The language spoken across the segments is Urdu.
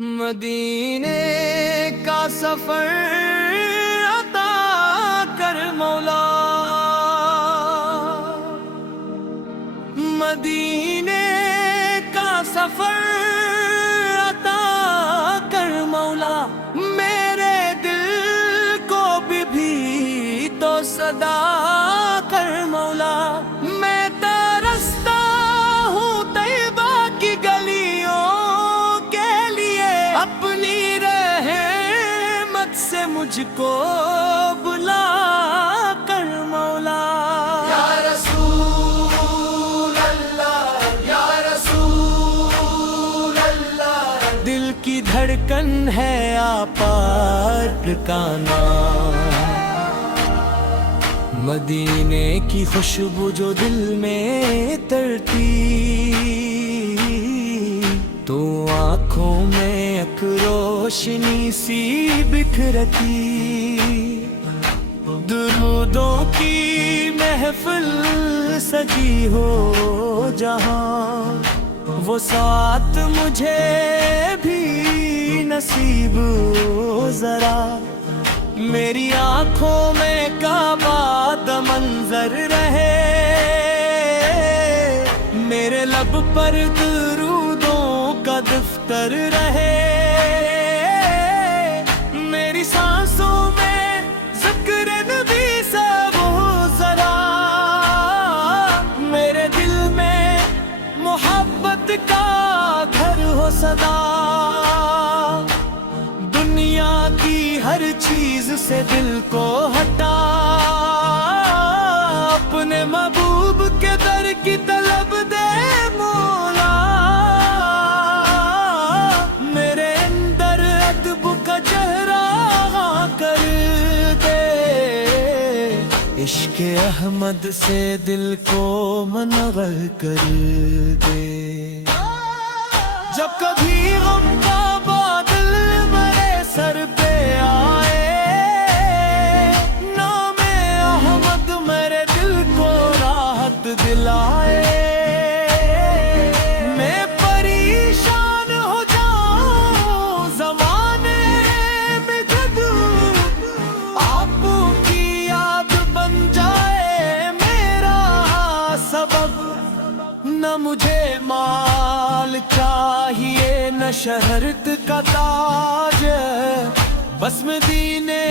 مدینے کا سفر عطا کر مولا، مدینے کا سفر عطا کر مولا، میرے دل کو بھی تو صدا کر مولا۔ میں ترستا ہوں طیبہ کی گلیوں کے لیے، اپنی رحمت سے مجھ کو بلا کر مولا۔ یا رسول اللہ، یا رسول اللہ، دل کی دھڑکن ہے آپ کا نام، مدینے کی خوشبو جو دل میں ترتی، تو آنکھوں میں ایک روشنی سی بکھرتی، درودوں کی محفل سجی ہو جہاں، وہ ساتھ مجھے بھی نصیب ذرا، میری آنکھوں میں کعبہ منظر رہے، میرے لب پر درودوں کا دفتر رہے، میری سانسوں میں ذکر نبی سب ہو ذرا، میرے دل میں محبت کا گھر ہو صدا، دنیا کی ہر چیز سے دل کو ہٹا، اپنے محبوب کے در کی طلب دے مولا، میرے اندر ادب کا چہرہ کر دے، عشق احمد سے دل کو منور کر دے۔ جب کبھی غم کا بادل میرے سر پہ آئے، نام احمد میرے دل کو راحت دلائے، میں پریشان ہو جاؤں زمانے میں جب آپ کی یاد بن جائے میرا سبب، نہ مجھے مال چاہیے نہ شہرت کا تاج، بس مدینے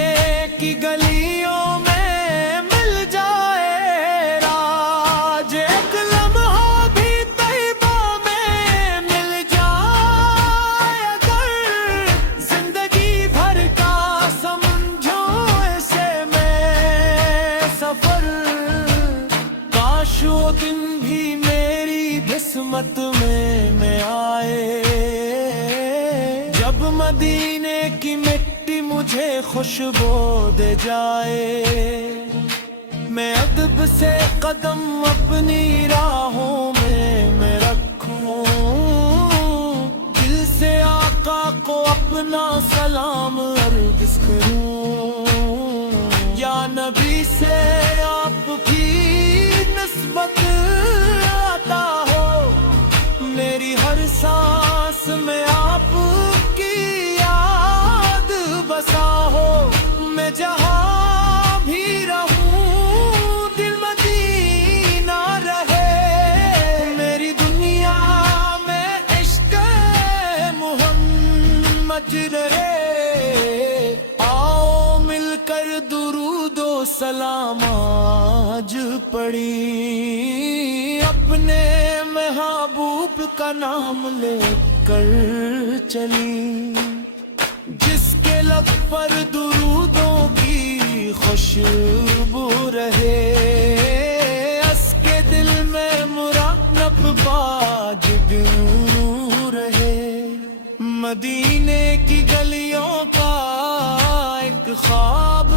کی گلیوں میں مل جائے راج، ایک لمحہ بھی طیبہ میں مل جائے اگر، زندگی بھر کا سمجھو اسے میں سفر، کاش وہ دن بھی میری قسمت میں آئے، جب مدینے کی مٹی مجھے خوشبو دے جائے، میں ادب سے قدم اپنی راہوں میں رکھوں، دل سے آقا کو اپنا سلام عرض کروں، یا نبی سے آپ کی نسبت عطا ہو، میری ہر سانس میں آپ کی یاد بسا ہو، میں جہاں بھی رہوں دل مدینہ رہے، میری دنیا میں عشق محمد رہے، آؤ مل کر درود و سلام آج پڑھی، اپنے محبوب کا نام لے کر چلی، جس کے لب پر درودوں کی خوشبو رہے، اس کے دل میں مرنب واجب رہے، مدینے کی گلیوں کا ایک خواب